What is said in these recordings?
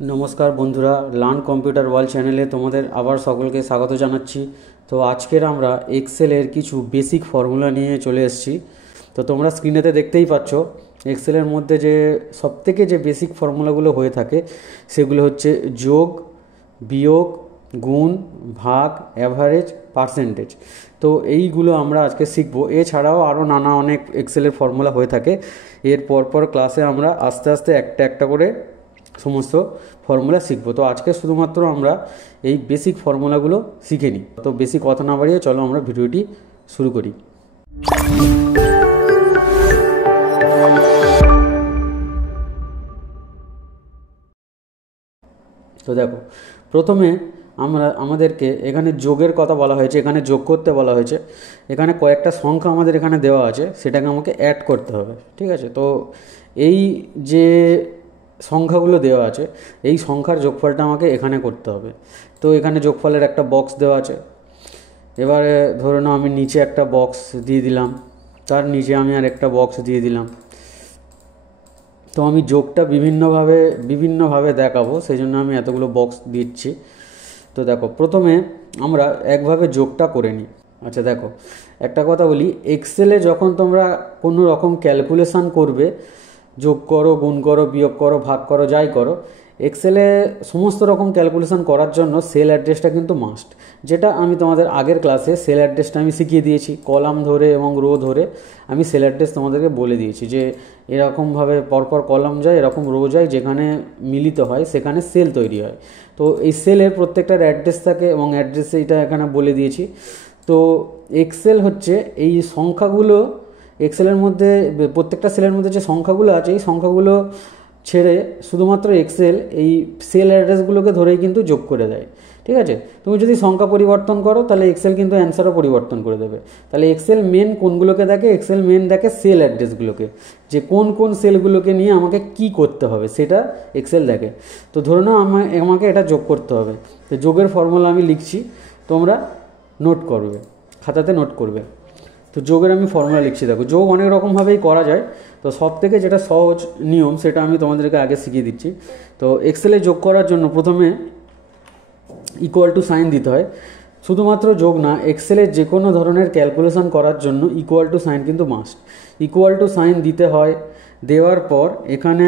নমস্কার বন্ধুরা, learn computer world চ্যানেলে তোমাদের আবার সকলকে স্বাগত জানাচ্ছি। তো আজকের আমরা এক্সেলের কিছু বেসিক ফর্মুলা নিয়ে চলে এসেছি। তো তোমরা স্ক্রিনেতে দেখতেই পাচ্ছ এক্সেলের মধ্যে যে সবথেকে যে বেসিক ফর্মুলাগুলো হয়ে থাকে সেগুলো হচ্ছে যোগ, বিয়োগ, গুণ, ভাগ, অ্যাভারেজ, পার্সেন্টেজ। তো এইগুলো আমরা আজকে শিখবো। এছাড়াও আরও নানা অনেক এক্সেলের ফর্মুলা হয়ে থাকে। এর পরপর ক্লাসে আমরা আস্তে আস্তে একটা একটা করে সমস্ত ফর্মুলা শিখবো। তো আজকে শুধুমাত্র আমরা এই বেসিক ফর্মুলাগুলো শিখে নিই। তো বেশি কথা না বাড়িয়ে চলো আমরা ভিডিওটি শুরু করি। তো দেখো, প্রথমে আমাদেরকে এখানে যোগের কথা বলা হয়েছে, এখানে যোগ করতে বলা হয়েছে। এখানে কয়েকটা সংখ্যা আমাদের এখানে দেওয়া আছে, সেটাকে আমাকে অ্যাড করতে হবে, ঠিক আছে। তো এই যে সংখ্যাগুলো দেওয়া আছে, এই সংখ্যার যোগফলটা আমাকে এখানে করতে হবে। তো এখানে যোগফলের একটা বক্স দেওয়া আছে। এবারে ধরে নাও আমি নিচে একটা বক্স দিয়ে দিলাম, তার নিচে আমি আর একটা বক্স দিয়ে দিলাম। তো আমি যোগটা বিভিন্নভাবে দেখাবো, সেই জন্য আমি এতগুলো বক্স দিচ্ছি। তো দেখো, প্রথমে আমরা একভাবে যোগটা করে নিই। আচ্ছা দেখো, একটা কথা বলি, এক্সেলে যখন তোমরা কোনো রকম ক্যালকুলেশান করবে, যোগ করো, গুণ করো, বিয়োগ করো, ভাগ করো, যাই করো, এক্সেলে সমস্ত রকম ক্যালকুলেশান করার জন্য সেল অ্যাড্রেসটা কিন্তু মাস্ট। যেটা আমি তোমাদের আগের ক্লাসে সেল অ্যাড্রেসটা আমি শিখিয়ে দিয়েছি, কলাম ধরে এবং রো ধরে আমি সেল অ্যাড্রেস তোমাদেরকে বলে দিয়েছি যে এরকমভাবে পরপর কলাম যায়, এরকম রো যায়, যেখানে মিলিত হয় সেখানে সেল তৈরি হয়। তো এই সেলের প্রত্যেকটার অ্যাড্রেস থাকে এবং অ্যাড্রেস এইটা এখানে বলে দিয়েছি। তো এক্সেল হচ্ছে এই সংখ্যাগুলো, এক্সেলের মধ্যে প্রত্যেকটা সেলের মধ্যে যে সংখ্যাগুলো আছে, এই সংখ্যাগুলো ছেড়ে শুধুমাত্র এক্সেল এই সেল অ্যাড্রেসগুলোকে ধরেই কিন্তু যোগ করে দেয়, ঠিক আছে। তুমি যদি সংখ্যা পরিবর্তন করো তাহলে এক্সেল কিন্তু অ্যান্সারও পরিবর্তন করে দেবে। তাহলে এক্সেল মেন কোনগুলোকে দেখে? এক্সেল মেন দেখে সেল অ্যাড্রেসগুলোকে, যে কোন কোন সেলগুলোকে নিয়ে আমাকে কি করতে হবে সেটা এক্সেল দেখে। তো ধরে নাও আমাকে এটা যোগ করতে হবে। তো যোগের ফর্মুলা আমি লিখছি, তোমরা নোট করবে, খাতাতে নোট করবে। তো যোগের আমি ফর্মুলা লিখছি। দেখো, যোগ অনেক রকমভাবেই করা যায়। তো সব থেকে যেটা সহজ নিয়ম সেটা আমি তোমাদেরকে আগে শিখিয়ে দিচ্ছি। তো এক্সেলে যোগ করার জন্য প্রথমে ইকুয়াল টু সাইন দিতে হয়। শুধুমাত্র যোগ না, এক্সেলের যে কোনো ধরনের ক্যালকুলেশন করার জন্য ইকুয়াল টু সাইন কিন্তু মাস্ট। ইকুয়াল টু সাইন দিতে হয়, দেওয়ার পর এখানে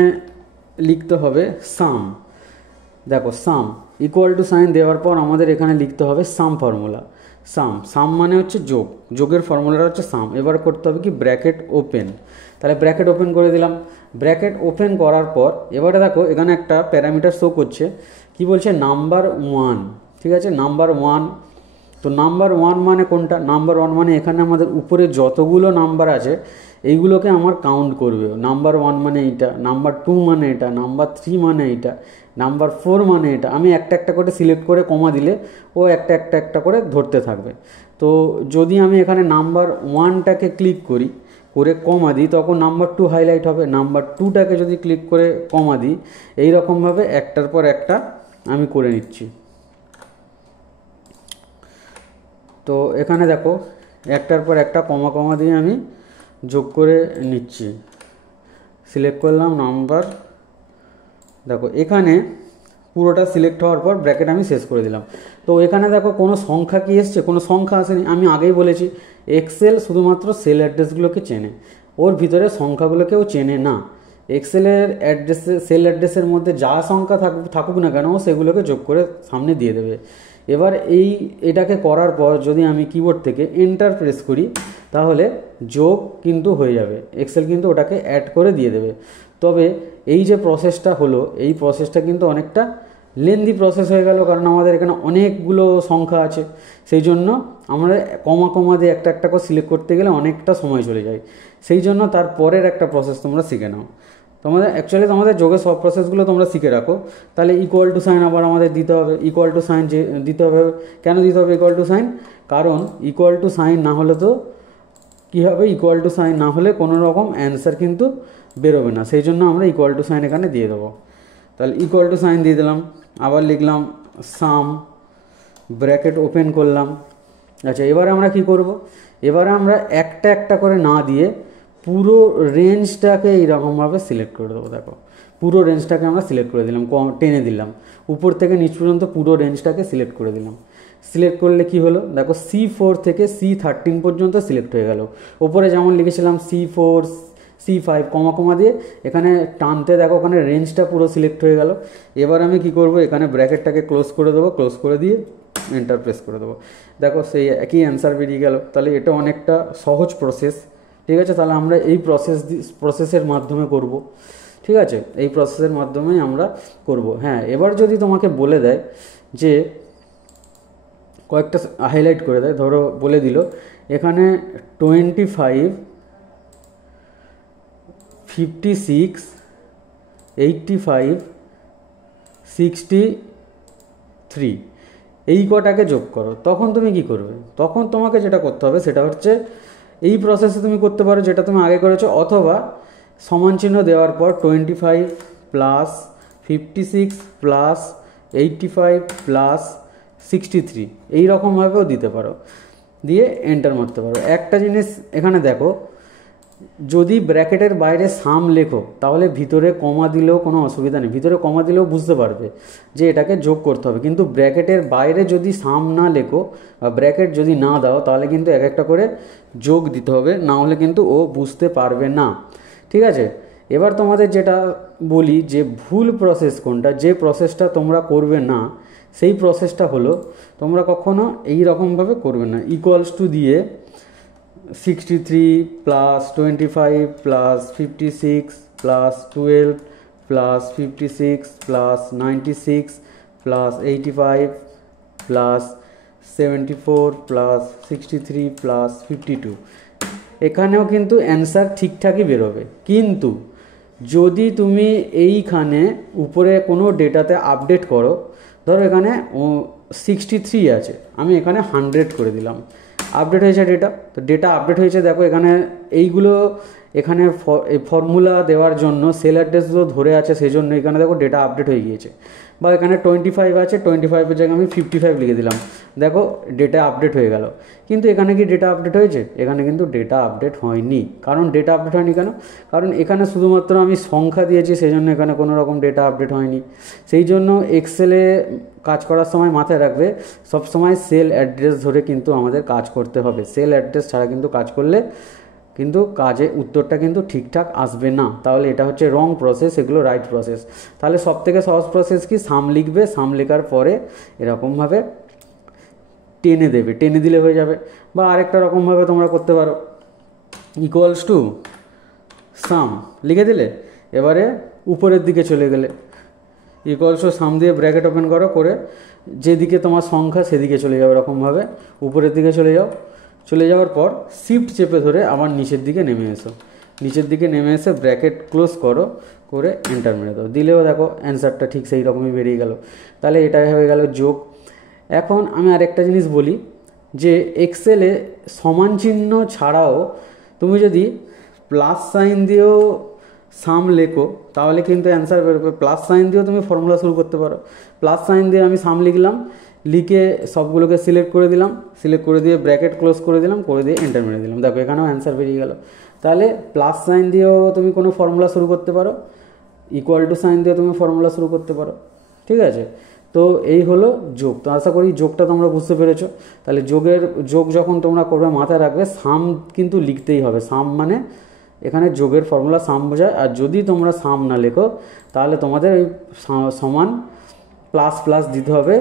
লিখতে হবে সাম। দেখো, সাম ইকুয়াল টু সাইন দেওয়ার পর আমাদের এখানে লিখতে হবে সাম ফর্মুলা। সাম মানে হচ্ছে যোগ, যোগের ফর্মুলাটা হচ্ছে সাম। এবার করতে হবে কি, ব্র্যাকেট ওপেন। তাহলে ব্র্যাকেট ওপেন করে দিলাম। ব্র্যাকেট ওপেন করার পর এবারে দেখো এখানে একটা প্যারামিটার শো করছে, কি বলছে, নাম্বার 1, ঠিক আছে, নাম্বার 1। তো নাম্বার 1 মানে কোনটা? নাম্বার 1 মানে এখানে আমাদের উপরে যতগুলো নাম্বার আছে এইগুলোকে আমার কাউন্ট করবে। নাম্বার 1 মানে এইটা, নাম্বার 2 মানে এটা, নাম্বার 3 মানে এইটা, নাম্বার 4 মানে এটা। আমি একটা একটা করে সিলেক্ট করে কমা দিলে ও একটা একটা একটা করে ধরতে থাকবে। তো যদি আমি এখানে নাম্বার 1টাকে ক্লিক করি, করে কমা দিই, তখন নাম্বার 2 হাইলাইট হবে। নাম্বার 2টাকে যদি ক্লিক করে কমা দিই, এইরকমভাবে একটার পর একটা আমি করে নিচ্ছি। তো এখানে দেখো, একটার পর একটা কমা কমা দিয়ে আমি যোগ করে নিচ্ছি। সিলেক্ট করলাম নাম্বার। দেখো এখানে পুরোটা সিলেক্ট হওয়ার পর ব্র্যাকেট আমি শেষ করে দিলাম। তো এখানে দেখো কোনো সংখ্যা কি এসছে? কোনো সংখ্যা আসেনি। আমি আগেই বলেছি এক্সেল শুধুমাত্র সেল অ্যাড্রেসগুলোকে চেনে, ওর ভিতরে সংখ্যাগুলোকেও চেনে না। এক্সেলের সেল অ্যাড্রেসের মধ্যে যা সংখ্যা থাকুক না কেন, সেগুলোকে যোগ করে সামনে দিয়ে দেবে। এবার এটাকে করার পর যদি আমি কিবোর্ড থেকে এন্টার প্রেস করি, তাহলে যোগ কিন্তু হয়ে যাবে, এক্সেল কিন্তু ওটাকে অ্যাড করে দিয়ে দেবে। তবে এই যে প্রসেসটা হলো, এই প্রসেসটা কিন্তু অনেকটা লেন্দি প্রসেস হয়ে গেল, কারণ আমাদের এখানে অনেকগুলো সংখ্যা আছে। সেই জন্য আমরা কমা কমা দিয়ে একটা একটা করে সিলেক্ট করতে গেলে অনেকটা সময় চলে যায়। সেই জন্য তার পরের একটা প্রসেস তোমরা শিখে নাও। তোমাদের যোগের সব প্রসেসগুলো তোমরা শিখে রাখো। তাহলে ইকুয়াল টু সাইন আবার আমাদের দিতে হবে। ইকুয়াল টু সাইন যে দিতে হবে, কেন দিতে হবে ইকুয়াল টু সাইন? কারণ ইকুয়াল টু সাইন না হলে তো কী হবে, ইকুয়াল টু সাইন না হলে কোনো রকম অ্যান্সার কিন্তু বেরোবে না। সেই জন্য আমরা ইকুয়াল টু সাইন এখানে দিয়ে দেবো। তাহলে ইকুয়াল টু সাইন দিয়ে দিলাম, আবার লিখলাম সাম, ব্র্যাকেট ওপেন করলাম। আচ্ছা, এবারে আমরা কি করব? এবারে আমরা একটা একটা করে না দিয়ে পুরো রেঞ্জটাকে এইরকমভাবে সিলেক্ট করে দেবো। দেখো পুরো রেঞ্জটাকে আমরা সিলেক্ট করে দিলাম, টেনে দিলাম উপর থেকে নিচ পর্যন্ত পুরো রেঞ্জটাকে সিলেক্ট করে দিলাম। সিলেক্ট করলে কি হলো, দেখো C4 থেকে C13 পর্যন্ত সিলেক্ট হয়ে গেল। ওপরে যেমন লিখেছিলাম C4 C5 কমা কমা দিয়ে এখানে টানতে দেখো ওখানে রেঞ্জটা পুরো সিলেক্ট হয়ে গেল। এবার আমি কি করব, এখানে ব্র্যাকেটটাকে ক্লোজ করে দেবো, ক্লোজ করে দিয়ে এন্টার প্রেস করে দেবো। দেখো সেই একই অ্যান্সার বেরিয়ে গেল। তাহলে এটা অনেকটা সহজ প্রসেস, ঠিক আছে। তাহলে আমরা এই প্রসেসের মাধ্যমে করব, ঠিক আছে, এই প্রসেসের মাধ্যমেই আমরা করব। হ্যাঁ, এবার যদি তোমাকে বলে দেয় যে কয়েকটা হাইলাইট করে দেয়, ধরো বলে দিল এখানে 25, 56, 85, 63 এই কটাকে যোগ করো, তখন তুমি কি করবে? তখন তোমাকে যেটা করতে হবে সেটা হচ্ছে এই প্রসেসে তুমি করতে পারো যেটা তুমি আগে করেছো, অথবা সমান চিহ্ন দেওয়ার পর 25 প্লাস 56 প্লাস 85 প্লাস 63 এই রকমভাবেও দিতে পারো, দিয়ে এন্টার মারতে পারো। একটা জিনিস এখানে দেখো, যদি ব্র্যাকেটের বাইরে সাম লেখো তাহলে ভিতরে কমা দিলেও কোনো অসুবিধা নেই, ভিতরে কমা দিলেও বুঝতে পারবে যে এটাকে যোগ করতে হবে। কিন্তু ব্র্যাকেটের বাইরে যদি সাম না লেখো বা ব্র্যাকেট যদি না দাও তাহলে কিন্তু এক একটা করে যোগ দিতে হবে, না হলে কিন্তু ও বুঝতে পারবে না, ঠিক আছে। এবার তোমাদের যেটা বলি যে ভুল প্রসেস কোনটা, যে প্রসেসটা তোমরা করবে না সেই প্রসেসটা হলো তোমরা কখনো এই রকমভাবে করবে না, ইকুয়ালস টু দিয়ে 63 plus 25 plus 56 plus 12 plus 56 plus 96 plus 85 plus 74 plus 63 plus 52 এখানেও কিন্তু অ্যান্সার ঠিকঠাকই বেরোবে। কিন্তু যদি তুমি এইখানে উপরে কোনো ডেটাতে আপডেট করো, ধরো এখানে 63 আছে, আমি এখানে 100 করে দিলাম, আপডেট হয়েছে ডেটা। তো ডেটা আপডেট হয়েছে, দেখো এখানে এইগুলো এখানে ফর্মুলা দেওয়ার জন্য সেল অ্যাড্রেসগুলো ধরে আছে, সেই জন্য এখানে দেখো ডেটা আপডেট হয়ে গিয়েছে। বা এখানে 25 আছে, 25-এর জায়গায় আমি 55 লিখে দিলাম, দেখো ডেটা আপডেট হয়ে গেল। কিন্তু এখানে কি ডেটা আপডেট হয়েছে? এখানে কিন্তু ডেটা আপডেট হয়নি। কারণ ডেটা আপডেট হয়নি কেন? কারণ এখানে শুধুমাত্র আমি সংখ্যা দিয়েছি, সেই জন্য এখানে কোনো রকম ডেটা আপডেট হয়নি। সেই জন্য এক্সেলে কাজ করার সময় মাথায় রাখবে সবসময় সেল অ্যাড্রেস ধরে কিন্তু আমাদের কাজ করতে হবে। সেল অ্যাড্রেস ছাড়া কিন্তু কাজ করলে কিন্তু কাজে উত্তরটা কিন্তু ঠিকঠাক আসবে না, তাহলে এটা হচ্ছে রং প্রসেস, এগুলো রাইট প্রসেস। তাহলে সব থেকে সহজ প্রসেস কি, সাম লিখবে, সাম লেখার পরে এরকমভাবে টেনে দেবে, টেনে দিলে হয়ে যাবে। বা আরেকটা রকমভাবে তোমরা করতে পারো, ইকুয়ালস টু সাম লিখে দিলে, এবারে উপরের দিকে চলে গেলে ইকুয়ালস টু সাম দিয়ে ব্র্যাকেট ওপেন করো, করে যেদিকে তোমার সংখ্যা সেদিকে চলে যাবে, এরকমভাবে উপরের দিকে চলে যাও। চলে যাওয়ার পর শিফট চেপে ধরে আবার নিচের দিকে নেমে এসো, নিচের দিকে নেমে এসে ব্র্যাকেট ক্লোজ করো, করে এন্টার মেরে দাও, দিলেও দেখো অ্যান্সারটা ঠিক সেই রকমই বেরিয়ে গেল। তাহলে এটাই হয়ে গেল যোগ। এখন আমি আরেকটা জিনিস বলি যে এক্সেলে সমান চিহ্ন ছাড়াও তুমি যদি প্লাস সাইন দিয়েও সাম লেখো তাহলে কিন্তু অ্যান্সার বেরোবে। প্লাস সাইন দিয়েও তুমি ফর্মুলা শুরু করতে পারো। প্লাস সাইন দিয়ে আমি সাম লিখলাম, লিখে সবগুলোকে সিলেক্ট করে দিলাম, সিলেক্ট করে দিয়ে ব্র্যাকেট ক্লোজ করে দিলাম, করে দিয়ে এন্টার মেরে দিলাম, দেখো এখানেও অ্যান্সার বেরিয়ে গেল। তাহলে প্লাস সাইন দিয়েও তুমি কোনো ফর্মুলা শুরু করতে পারো, ইকুয়াল টু সাইন দিয়ে তুমি ফর্মুলা শুরু করতে পারো, ঠিক আছে। তো এই হলো যোগ। তো আশা করি যোগটা তোমরা বুঝতে পেরেছো। তাহলে যোগ যখন তোমরা করবে মাথায় রাখবে সাম কিন্তু লিখতেই হবে। সাম মানে এখানে যোগের ফর্মুলা সাম বোঝায়। আর যদি তোমরা সাম না লেখো তাহলে তোমাদের ওই সমান প্লাস প্লাস দিতে হবে।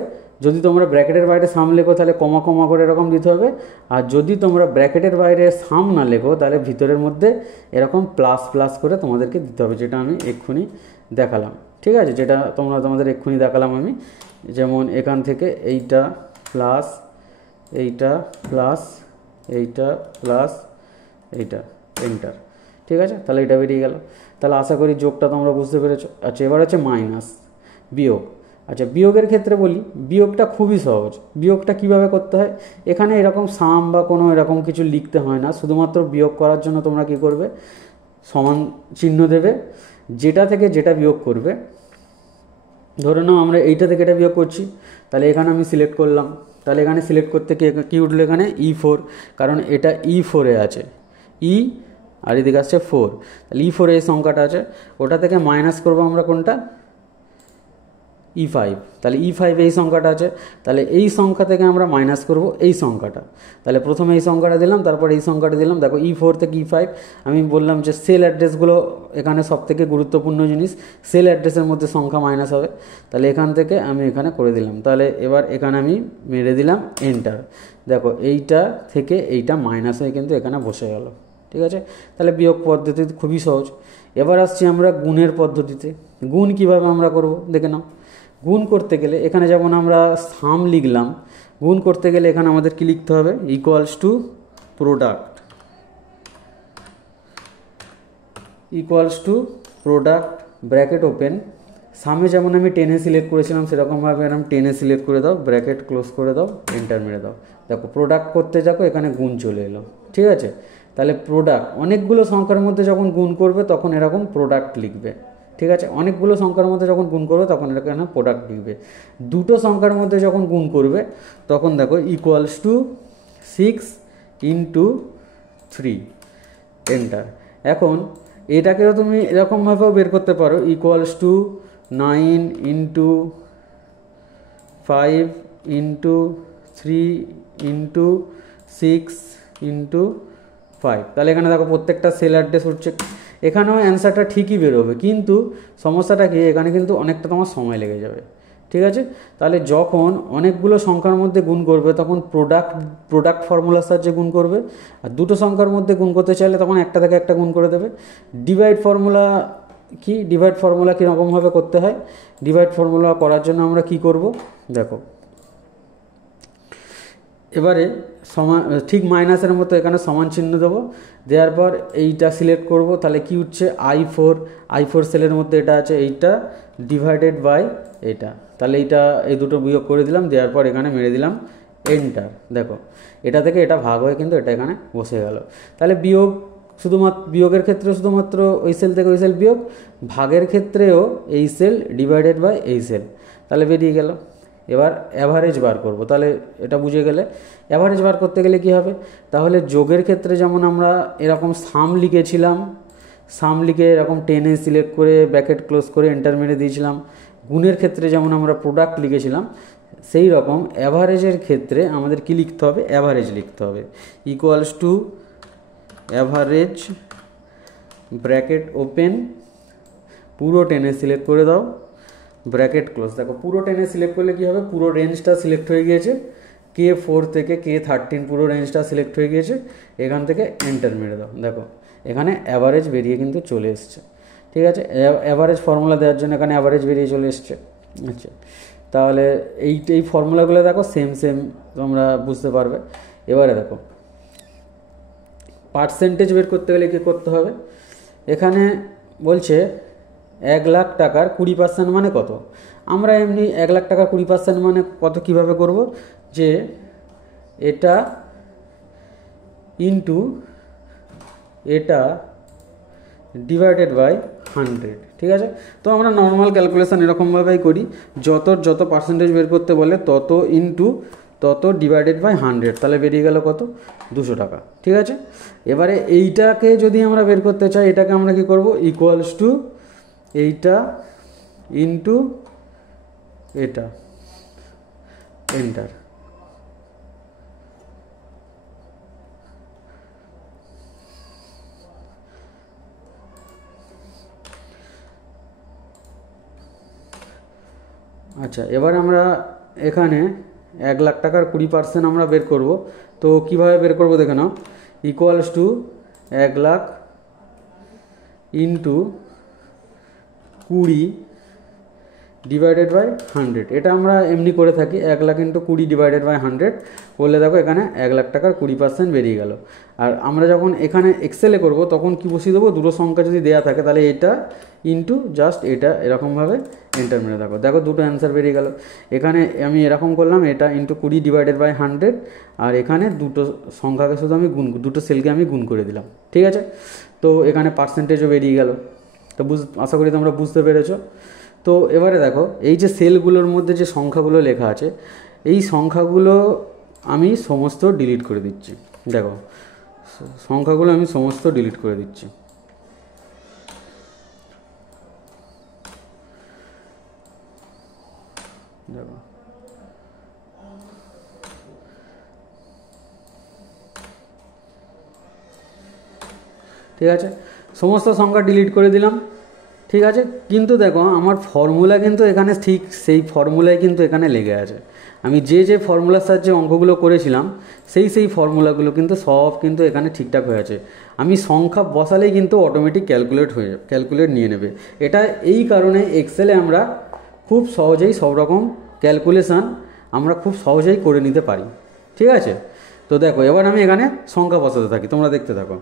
যদি তোমরা ব্র্যাকেটের বাইরে সাম লেখো তাহলে কমা কমা করে এরকম দিতে হবে। আর যদি তোমরা ব্র্যাকেটের বাইরে সাম না লেখো তাহলে ভিতরের মধ্যে এরকম প্লাস প্লাস করে তোমাদেরকে দিতে হবে, যেটা আমি এক্ষুনি দেখালাম, ঠিক আছে। যেটা তোমাদের এক্ষুনি দেখালাম আমি, যেমন এখান থেকে এইটা প্লাস, এইটা প্লাস, এইটা প্লাস, এইটা এন্টার, ঠিক আছে। তাহলে এটা বেরিয়ে গেল। তাহলে আশা করি যোগটা তোমরা বুঝতে পেরেছো। আচ্ছা, এবার হচ্ছে মাইনাস, বিয়োগ। আচ্ছা, বিয়োগের ক্ষেত্রে বলি, বিয়োগটা খুবই সহজ। বিয়োগটা কিভাবে করতে হয়, এখানে এরকম সাম বা কোনো এরকম কিছু লিখতে হয় না। শুধুমাত্র বিয়োগ করার জন্য তোমরা কি করবে, সমান চিহ্ন দেবে, যেটা থেকে যেটা বিয়োগ করবে। ধরে নাও আমরা এইটা থেকে এটা বিয়োগ করছি, তাহলে এখানে আমি সিলেক্ট করলাম। তাহলে এখানে সিলেক্ট করতে কি উঠলো, এখানে E4, কারণ এটা E4-এ আছে। ই আর এদিকে আসছে 4, তাহলে E4 এই সংখ্যাটা আছে, ওটা থেকে মাইনাস করবো আমরা কোনটা, E5, তাহলে E5 এই সংখ্যাটা আছে, তাহলে এই সংখ্যা থেকে আমরা মাইনাস করব এই সংখ্যাটা, তাহলে প্রথমে এই সংখ্যাটা দিলাম, তারপর এই সংখ্যাটা দিলাম। দেখো E4 থেকে E5, আমি বললাম যে সেল অ্যাড্রেসগুলো এখানে সবথেকে গুরুত্বপূর্ণ জিনিস, সেল অ্যাড্রেসের মধ্যে সংখ্যা মাইনাস হবে, তাহলে এখান থেকে আমি এখানে করে দিলাম। তাহলে এবার এখানে আমি মেরে দিলাম এন্টার। দেখো এইটা থেকে এইটা মাইনাস হয়ে কিন্তু এখানে বসে গেল, ঠিক আছে। তাহলে বিয়োগ পদ্ধতি খুবই সহজ। এবার আসছি আমরা গুণের পদ্ধতিতে। গুণ কিভাবে আমরা করব দেখে নাও। গুণ করতে গেলে এখানে যেমন আমরা সাম লিখলাম, গুণ করতে গেলে এখানে আমাদের কি লিখতে হবে, equals to product, equals to product bracket open, সামে যেমন আমি 10 সিলেক্ট করেছিলাম সেরকমভাবে এরকম 10 সিলেক্ট করে দাও, ব্র্যাকেট ক্লোজ করে দাও, এন্টার মেরে দাও। দেখো প্রোডাক্ট করতে যাবো, এখানে গুণ চলে এলো, ঠিক আছে। তাহলে প্রোডাক্ট অনেকগুলো সংখ্যার মধ্যে যখন গুণ করবে তখন এরকম প্রোডাক্ট লিখবে, ঠিক আছে। অনেকগুলো সংখ্যার মধ্যে যখন গুণ করবে তখন এখানে প্রোডাক্ট লিখবে। দুটো সংখ্যার মধ্যে যখন গুণ করবে তখন দেখো ইকুয়ালস টু 6 × 3, এন্টার। এখন এটাকেও তুমি এরকমভাবেও বের করতে পারো, ইকুয়ালস টু 9 × 5 × 3 × 6 × 5, তাহলে এখানে দেখো প্রত্যেকটা সেল অ্যাড্রেস হচ্ছে, এখানেও অ্যান্সারটা ঠিকই বেরোবে, কিন্তু সমস্যাটা কি এখানে কিন্তু অনেকটা তোমার সময় লেগে যাবে, ঠিক আছে। তাহলে যখন অনেকগুলো সংখ্যার মধ্যে গুণ করবে তখন প্রোডাক্ট ফর্মুলার সাহায্যে গুণ করবে, আর দুটো সংখ্যার মধ্যে গুণ করতে চাইলে তখন একটা থেকে একটা গুণ করে দেবে। ডিভাইড ফর্মুলা কি, ডিভাইড ফর্মুলা কীরকমভাবে করতে হয়, ডিভাইড ফর্মুলা করার জন্য আমরা কি করব দেখো, এবারে সমান ঠিক মাইনাসের মতো এখানে সমান চিহ্ন দেবো, দেওয়ার পর এইটা সিলেক্ট করব, তাহলে কি উঠছে I4 সেলের মধ্যে এটা আছে, এইটা ডিভাইডেড বাই এটা, তাহলে এইটা এই দুটো বিয়োগ করে দিলাম, দেওয়ার পর এখানে মেরে দিলাম এন্টার। দেখো এটা থেকে এটা ভাগ হয়ে কিন্তু এটা এখানে বসে গেল। তাহলে বিয়োগ শুধুমাত্র বিয়োগের ক্ষেত্রে শুধুমাত্র ওই সেল থেকে ওই সেল বিয়োগ, ভাগের ক্ষেত্রেও এই সেল ডিভাইডেড বাই এই সেল, তাহলে বেরিয়ে গেল। এবার অ্যাভারেজ বার করব, তাহলে এটা বুঝে গেলে অ্যাভারেজ বার করতে গেলে কি হবে, তাহলে যোগের ক্ষেত্রে যেমন আমরা এরকম সাম লিখেছিলাম, সাম লিখে এরকম 10 সিলেক্ট করে ব্র্যাকেট ক্লোজ করে এন্টার মেরে দিয়েছিলাম, গুণের ক্ষেত্রে যেমন আমরা প্রোডাক্ট লিখেছিলাম, সেই রকম অ্যাভারেজের ক্ষেত্রে আমাদের কি লিখতে হবে, অ্যাভারেজ লিখতে হবে, equals two average bracket open, পুরো 10 সিলেক্ট করে দাও, ব্র্যাকেট ক্লোজ। দেখো পুরো 10 সিলেক্ট করলে কী হবে, পুরো রেঞ্জটা সিলেক্ট হয়ে গিয়েছে, K4 থেকে K13 পুরো রেঞ্জটা সিলেক্ট হয়ে গিয়েছে, এখান থেকে এন্টার মেরে দাও। দেখো এখানে অ্যাভারেজ বেরিয়ে কিন্তু চলে এসছে, ঠিক আছে। অ্যাভারেজ ফর্মুলা দেওয়ার জন্য এখানে অ্যাভারেজ বেরিয়ে চলে এসছে। আচ্ছা, তাহলে এই ফর্মুলাগুলো দেখো সেম তোমরা বুঝতে পারবে। এবারে দেখো পার্সেন্টেজ বের করতে গেলে কী করতে হবে, এখানে বলছে 1 লাখ টাকার 20% মানে কত। আমরা এমনি 1 লাখ টাকার 20% মানে কত কীভাবে করব, যে এটা ইন্টু এটা ডিভাইডেড বাই 100, ঠিক আছে। তো আমরা নর্মাল ক্যালকুলেশন এরকমভাবেই করি, যত পার্সেন্টেজ বের করতে বলে তত ইন্টু তত ডিভাইডেড বাই 100, তাহলে বেরিয়ে গেল কত, 200 টাকা, ঠিক আছে। এবারে এইটাকে যদি আমরা বের করতে চাই, এটাকে আমরা কি করব, ইকুয়ালস টু এইটা ইন্টু এটা, এন্টার। আচ্ছা, এবার আমরা এখানে 1 লাখ টাকার 20% আমরা বের করব, তো কিভাবে বের করব দেখে নাও, equals to 1 lakh into 20 divided by 100, এটা আমরা এমনি করে থাকি, 1 লাখ ইন্টু 20 ডিভাইডেড বাই 100 বললে দেখো এখানে 1 লাখ টাকার 20% বেরিয়ে গেল। আর আমরা যখন এখানে এক্সেলে করব তখন কি বসিয়ে দেবো, দুটো সংখ্যা যদি দেওয়া থাকে তাহলে এটা ইন্টু জাস্ট এটা, এরকমভাবে এন্টার মেরে দেখো দুটো অ্যান্সার বেরিয়ে গেল। এখানে আমি এরকম করলাম, এটা ইন্টু 20 ডিভাইডেড বাই 100, আর এখানে দুটো সংখ্যাকে শুধু আমি দুটো সেলকে আমি গুণ করে দিলাম, ঠিক আছে। তো এখানে পার্সেন্টেজও বেরিয়ে গেল। তো আশা করি তোমরা বুঝতে পেরেছো। তো এবারে দেখো এই যে সেলগুলোর মধ্যে যে সংখ্যাগুলো লেখা আছে, এই সংখ্যাগুলো আমি সমস্ত ডিলিট করে দিচ্ছি। দেখো সংখ্যাগুলো আমি সমস্ত ডিলিট করে দিচ্ছি। দেখো ঠিক আছে, সমস্ত সংখ্যা ডিলিট করে দিলাম। ঠিক আছে, কিন্তু দেখো আমার ফর্মুলা কিন্তু এখানে ঠিক সেই ফর্মুলায় কিন্তু এখানে লেগে আছে। আমি যে ফর্মুলার সাহায্যে অঙ্কগুলো করেছিলাম সেই ফর্মুলাগুলো কিন্তু সব কিন্তু এখানে ঠিকঠাক হয়ে আছে। আমি সংখ্যা বসালেই কিন্তু অটোমেটিক ক্যালকুলেট নিয়ে নেবে। এটা এই কারণে এক্সেলে আমরা খুব সহজেই সব রকম ক্যালকুলেশান আমরা খুব সহজেই করে নিতে পারি। ঠিক আছে, তো দেখো এবার আমি এখানে সংখ্যা বসাতে থাকি, তোমরা দেখতে থাকো।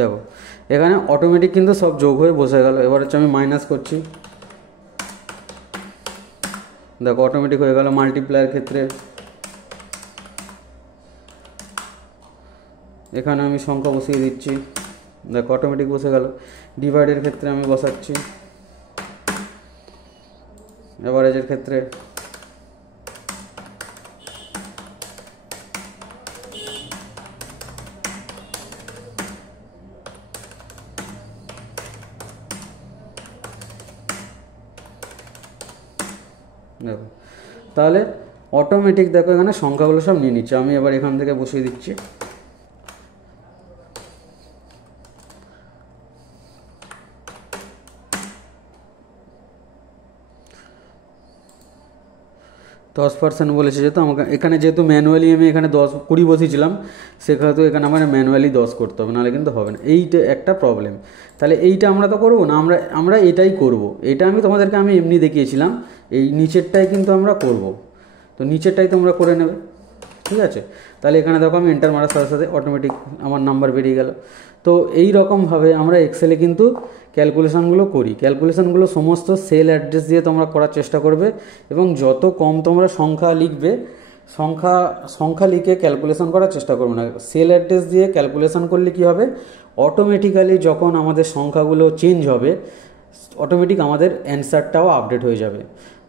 দেখো এখানে অটোমেটিক কিন্তু সব যোগ হয়ে বসে গেল। এবার হচ্ছে আমি মাইনাস করছি, দেখো অটোমেটিক হয়ে গেল। মাল্টিপ্লাইয়ের ক্ষেত্রে এখানে আমি সংখ্যা বসিয়ে দিচ্ছি, দেখো অটোমেটিক বসে গেল। ডিভাইডের ক্ষেত্রে আমি বসাচ্ছি, এভারেজের ক্ষেত্রে দেখো, তাহলে অটোমেটিক দেখো এখানে সংখ্যাগুলো সব নিয়ে নিচ্ছে। আমি এবার এখান থেকে বসিয়ে দিচ্ছি। 10% বলেছে, যেহেতু আমাকে এখানে যেহেতু ম্যানুয়ালি আমি এখানে 10-20 বসিয়েছিলাম, সেখানে তো এখানে আমার ম্যানুয়ালি 10 করতে হবে, নাহলে কিন্তু হবে না। এইটা একটা প্রবলেম। তাহলে এইটা আমরা তো করবো না, আমরা এটাই করব। এটা তোমাদেরকে আমি এমনি দেখিয়েছিলাম, এই নিচেরটাই কিন্তু আমরা করব। তো নিচেরটাই তোমরা করে নেবে। ঠিক আছে, তাহলে এখানে দেখো আমি এন্টার মারার সাথে সাথে অটোমেটিক আমার নাম্বার বেরিয়ে গেল। তো এই রকমভাবে আমরা এক্সেলে কিন্তু ক্যালকুলেশানগুলো করি। ক্যালকুলেশানগুলো সমস্ত সেল অ্যাড্রেস দিয়ে তোমরা করার চেষ্টা করবে, এবং যত কম তোমরা সংখ্যা লিখবে, সংখ্যা লিখে ক্যালকুলেশন করার চেষ্টা করবে না। সেল অ্যাড্রেস দিয়ে ক্যালকুলেশন করলে কি হবে, অটোমেটিক্যালি যখন আমাদের সংখ্যাগুলো চেঞ্জ হবে, অটোমেটিক আমাদের অ্যান্সারটাও আপডেট হয়ে যাবে।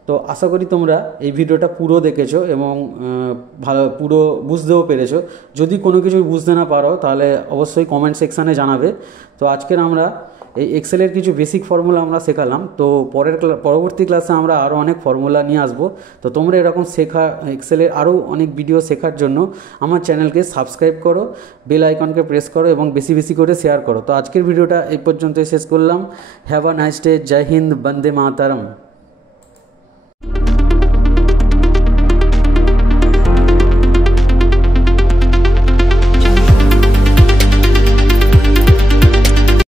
তো আশা করি তোমরা এই ভিডিওটা পুরো দেখেছো এবং ভালো পুরো বুঝতেও পেরেছো। যদি কোনো কিছু বুঝতে না পারো তাহলে অবশ্যই কমেন্ট সেকশানে জানাবে। তো আজকের আমরা এই এক্সেলের কিছু বেসিক ফর্মুলা আমরা শেখালাম। তো পরবর্তী ক্লাসে আমরা আরও অনেক ফর্মুলা নিয়ে আসবো। তো তোমরা এরকম এক্সেলের আরও অনেক ভিডিও শেখার জন্য আমার চ্যানেলকে সাবস্ক্রাইব করো, বেল আইকনকে প্রেস করো এবং বেশি বেশি করে শেয়ার করো। তো আজকের ভিডিওটা এই পর্যন্তই শেষ করলাম। Have a nice day. Jai Hind, Vande Mataram.